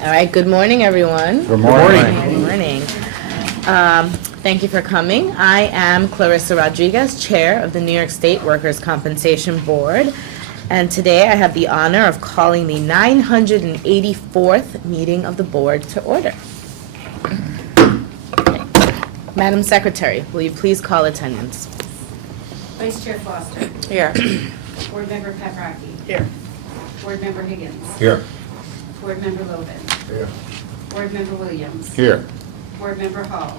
All right, good morning, everyone. Good morning. Good morning. Thank you for coming. I am Clarissa Rodriguez, Chair of the New York State Workers' Compensation Board, and today I have the honor of calling the 984th meeting of the board to order. Madam Secretary, will you please call attendance? Vice Chair Foster. Here. Board Member Paprocki. Here. Board Member Higgins. Here. Board Member Logan. Here. Board Member Williams. Here. Board Member Hall.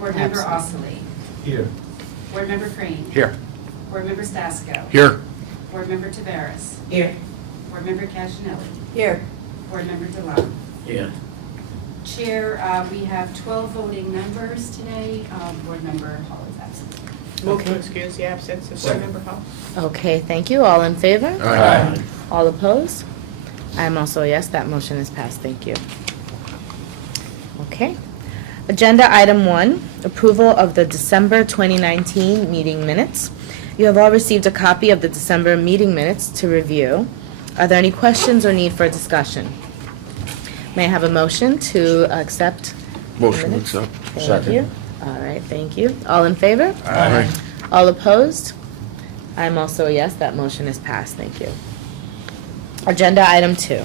Board Member Ossoly. Here. Board Member Crane. Here. Board Member Stasko. Here. Board Member Taveras. Here. Board Member Cashinelli. Here. Board Member Delam. Here. Chair, we have 12 voting members today. Board Member Hall is absent. Move to excuse the absence of Board Member Hall. Okay, thank you. All in favor? Aye. All opposed? I am also a yes, that motion is passed. Thank you. Okay. Agenda item 1, approval of the December 2019 meeting minutes. You have all received a copy of the December meeting minutes to review. Are there any questions or need for discussion? May I have a motion to accept? Motion to minutes? accept. Thank Second. you. All right, thank you. All in favor? Aye. All opposed? I'm also a yes, that motion is passed. Thank you. Agenda item 2,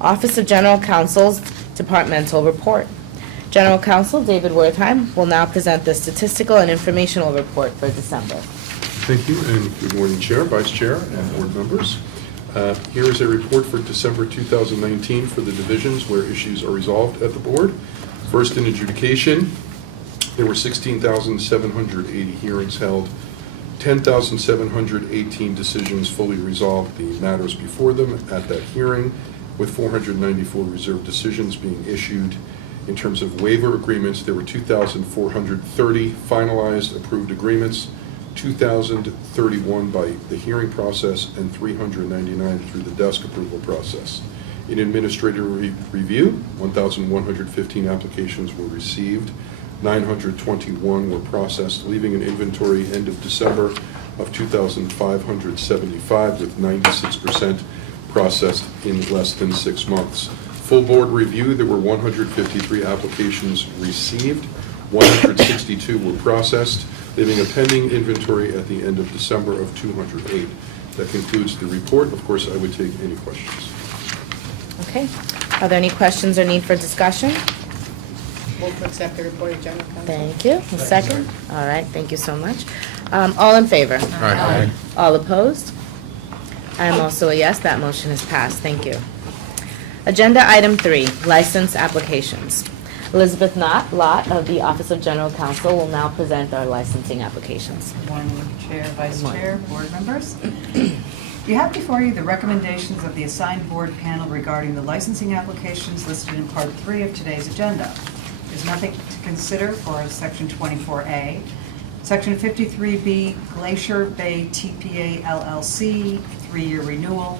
Office of General Counsel's Departmental Report. General Counsel David Wertheim will now present the statistical and informational report for December. Thank you, and good morning, Chair, Vice Chair, and board members. Here is a report for December 2019 for the divisions where issues are resolved at the board. First, in adjudication, there were 16,780 hearings held, 10,718 decisions fully resolved the matters before them at that hearing, with 494 reserved decisions being issued. In terms of waiver agreements, there were 2,430 finalized approved agreements, 2,031 by the hearing process, and 399 through the desk approval process. In administrative review, 1,115 applications were received, 921 were processed, leaving an inventory end of December of 2,575, with 96% processed in less than 6 months. Full board review, there were 153 applications received, 162 were processed, leaving a pending inventory at the end of December of 208. That concludes the report. Of course, I would take any questions. Okay. Are there any questions or need for discussion? Move to accept the report of General Counsel. Thank you. A second? All right, thank you so much. All in favor? Aye. All opposed? I am also a yes, that motion is passed. Thank you. Agenda item 3, license applications. Elizabeth Lott of the Office of General Counsel will now present our licensing applications. Good morning, Chair, Vice Good morning. Chair, board members. You have before you the recommendations of the assigned board panel regarding the licensing applications listed in Part 3 of today's agenda. There's nothing to consider for Section 24A. Section 53B, Glacier Bay TPA LLC, 3-year renewal.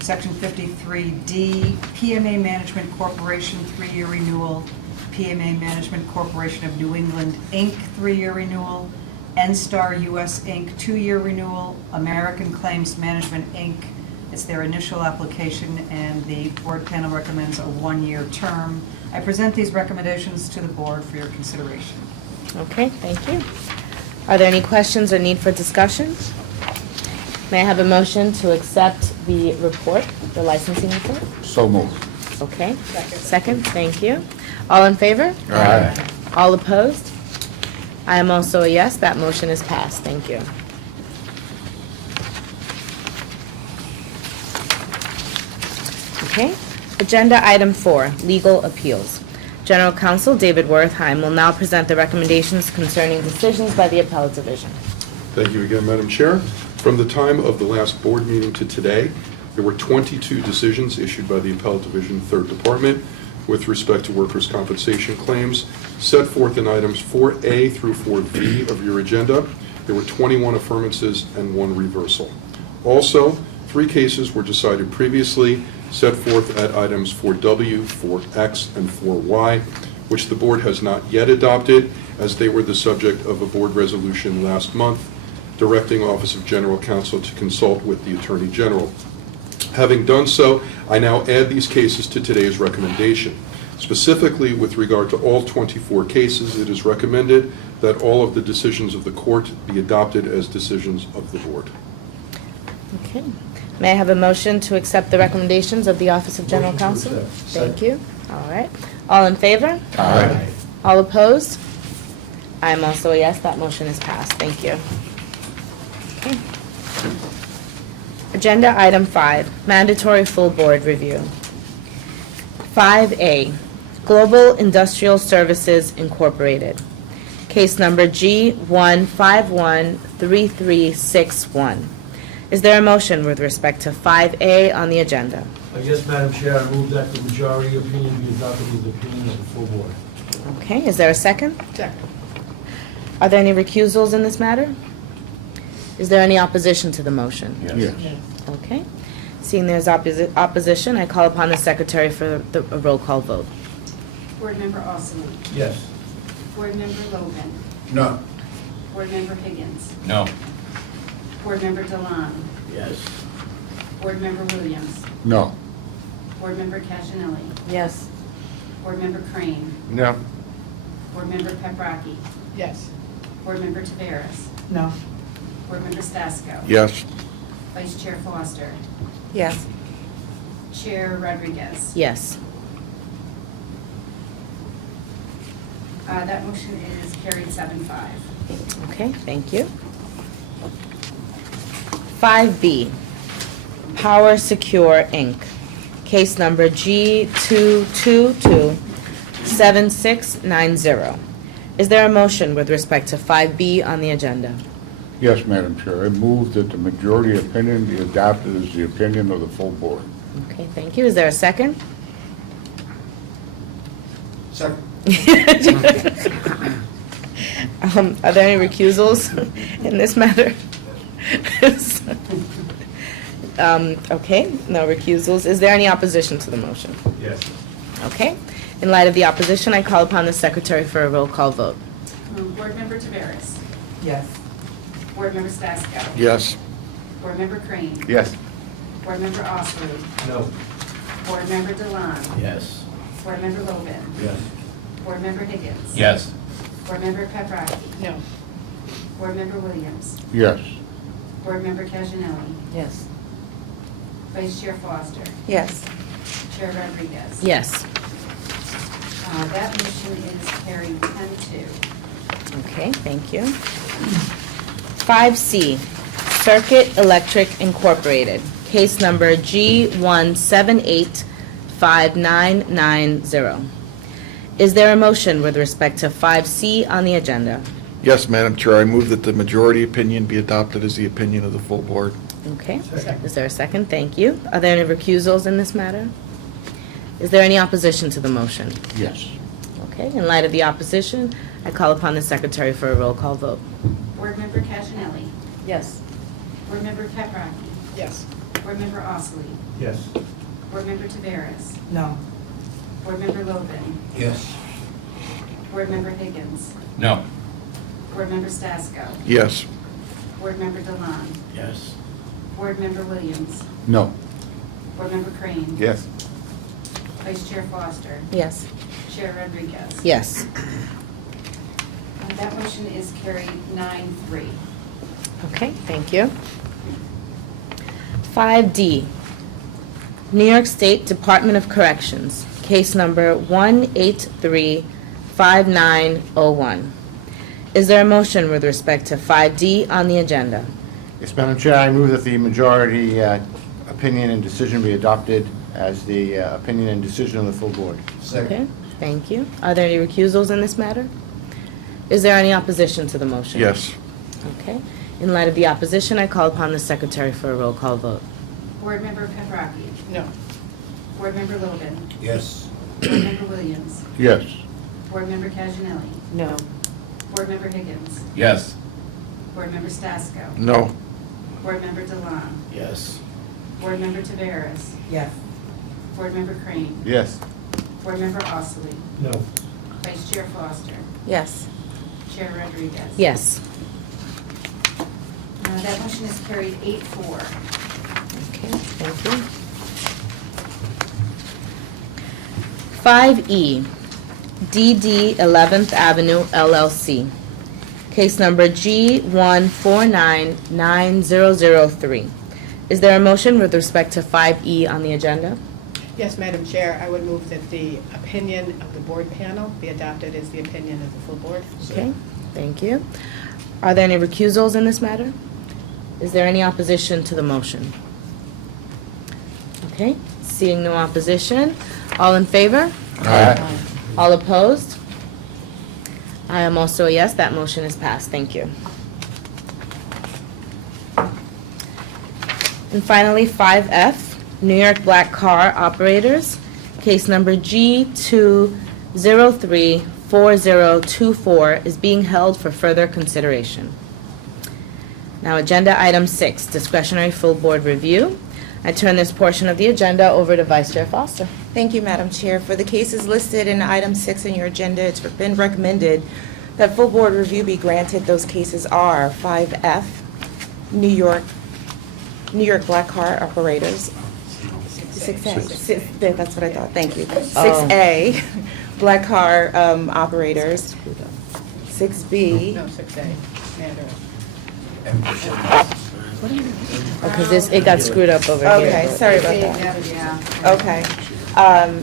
Section 53D, PMA Management Corporation, 3-year renewal. PMA Management Corporation of New England, Inc., 3-year renewal. NSTAR US, Inc., 2-year renewal. American Claims Management, Inc., it's their initial application, and the board panel recommends a 1-year term. I present these recommendations to the board for your consideration. Okay, thank you. Are there any questions or need for discussion? May I have a motion to accept the report, the licensing report? So moved. Okay. Second, thank you. All in favor? Aye. All opposed? I am also a yes, that motion is passed. Thank you. Okay. Agenda item 4, legal appeals. General Counsel David Wertheim will now present the recommendations concerning decisions by the Appellate Division. Thank you again, Madam Chair. From the time of the last board meeting to today, there were 22 decisions issued by the Appellate Division, 3rd Department, with respect to workers' compensation claims. Set forth in items 4A through 4B of your agenda, there were 21 affirmances and 1 reversal. Also, 3 cases were decided previously, set forth at items 4W, 4X, and 4Y, which the board has not yet adopted, as they were the subject of a board resolution last month directing Office of General Counsel to consult with the Attorney General. Having done so, I now add these cases to today's recommendation. Specifically, with regard to all 24 cases, it is recommended that all of the decisions of the court be adopted as decisions of the board. Okay. May I have a motion to accept the recommendations of the Office of General Motion to Counsel? accept. Thank you. All right. All in favor? Aye. All opposed? I am also a yes, that motion is passed. Thank you. Okay. Agenda item 5, mandatory full board review. 5A, Global Industrial Services Incorporated. Case number G1513361. Is there a motion with respect to 5A on the agenda? Yes, Madam Chair, I move that the majority opinion be adopted as the opinion of the full board. Okay, is there a second? Second. Are there any recusals in this matter? Is there any opposition to the motion? Yes. Okay. Seeing there's opposition, I call upon the secretary for a roll call vote. Board Member Austin. Yes. Board Member Logan. No. Board Member Higgins. No. Board Member Delan. Yes. Board Member Williams. No. Board Member Casanelli. Yes. Board Member Crane. No. Board Member Paprocki. Yes. Board Member Taveras. No. Board Member Stasko. Yes. Vice Chair Foster. Yes. Chair Rodriguez. Yes. That motion is carried 7-5. Okay, thank you. 5B, Power Secure, Inc., case number G2227690. Is there a motion with respect to 5B on the agenda? Yes, Madam Chair. I move that the majority opinion be adopted as the opinion of the full board. Okay, thank you. Is there a second? Second. Are there any recusals in this matter? Okay, no recusals. Is there any opposition to the motion? Yes. Okay. In light of the opposition, I call upon the secretary for a roll call vote. Board Member Taveras. Yes. Board Member Stasko. Yes. Board Member Crane. Yes. Board Member Osler. No. Board Member Delan. Yes. Board Member Logan. Yes. Board Member Higgins. Yes. Board Member Paprocki. No. Board Member Williams. Yes. Board Member Casanelli. Yes. Vice Chair Foster. Yes. Chair Rodriguez. Yes. That motion is carried 10-2. Okay, thank you. 5C, Circuit Electric Incorporated, case number G1785990. Is there a motion with respect to 5C on the agenda? Yes, Madam Chair, I move that the majority opinion be adopted as the opinion of the full board. Okay. Second. Is there a second? Thank you. Are there any recusals in this matter? Is there any opposition to the motion? Yes. Okay, in light of the opposition, I call upon the secretary for a roll call vote. Board Member Casanelli. Yes. Board Member Paprocki. Yes. Board Member Osler. Yes. Board Member Taveras. No. Board Member Logan. Yes. Board Member Higgins. No. Board Member Stasko. Yes. Board Member Delan. Yes. Board Member Williams. No. Board Member Crane. Yes. Vice Chair Foster. Yes. Chair Rodriguez. Yes. That motion is carried 9-3. Okay, thank you. 5D, New York State Department of Corrections, case number 1835901. Is there a motion with respect to 5D on the agenda? Yes, Madam Chair, I move that the majority opinion and decision be adopted as the opinion and decision of the full board. Okay, thank you. Are there any recusals in this matter? Is there any opposition to the motion? Yes. Okay. In light of the opposition, I call upon the secretary for a roll call vote. Board Member Paprocki. No. Board Member Logan. Yes. Board Member Williams. Yes. Board Member Casanelli. No. Board Member Higgins. Yes. Board Member Stasko. No. Board Member Delan. Yes. Board Member Taveras. Yes. Board Member Crane. Yes. Board Member Osler. No. Vice Chair Foster. Yes. Chair Rodriguez. Yes. That motion is carried 8-4. Okay, thank you. 5E, DD 11th Avenue LLC. Case number G1499003. Is there a motion with respect to 5E on the agenda? Yes, Madam Chair, I would move that the opinion of the board panel be adopted as the opinion of the full board. Okay, thank you. Are there any recusals in this matter? Is there any opposition to the motion? Okay, seeing no opposition, all in favor? Aye. All opposed? I am also a yes, that motion is passed. Thank you. And finally, 5F, New York Black Car Operators, case number G2034024 is being held for further consideration. Now, agenda item 6, discretionary full board review. I turn this portion of the agenda over to Vice Chair Foster. Thank you, Madam Chair. For the cases listed in item 6 in your agenda, it's been recommended that full board review be granted. Those cases are 5F, New York Black Car Operators. 6A. That's what I thought. Thank you. 6A, Black Car Operators. 6B. No, 6A, matter of. Because it got screwed up over here. Okay, sorry about that. Yeah. Okay.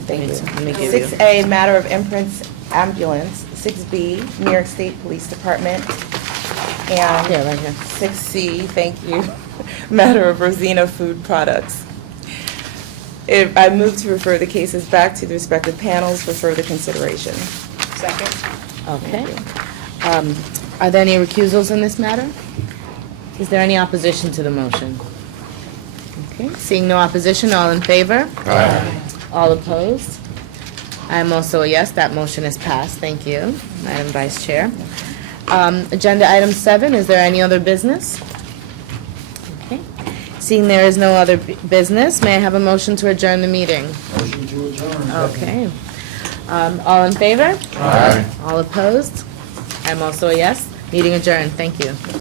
Thank you. Let me give you. 6A, Matter of Imprints Ambulance. 6B, New York State Police Department. And Yeah, right here. 6C, thank you, Matter of Rosina Food Products. I move to refer the cases back to the respective panels for further consideration. Second? Okay. Are there any recusals in this matter? Is there any opposition to the motion? Okay, seeing no opposition, all in favor? Aye. All opposed? I am also a yes, that motion is passed. Thank you, Madam Vice Chair. Agenda item 7, is there any other business? Okay. Seeing there is no other business, may I have a motion to adjourn the meeting? Motion to adjourn. Okay. All in favor? Aye. All opposed? I'm also a yes. Meeting adjourned. Thank you.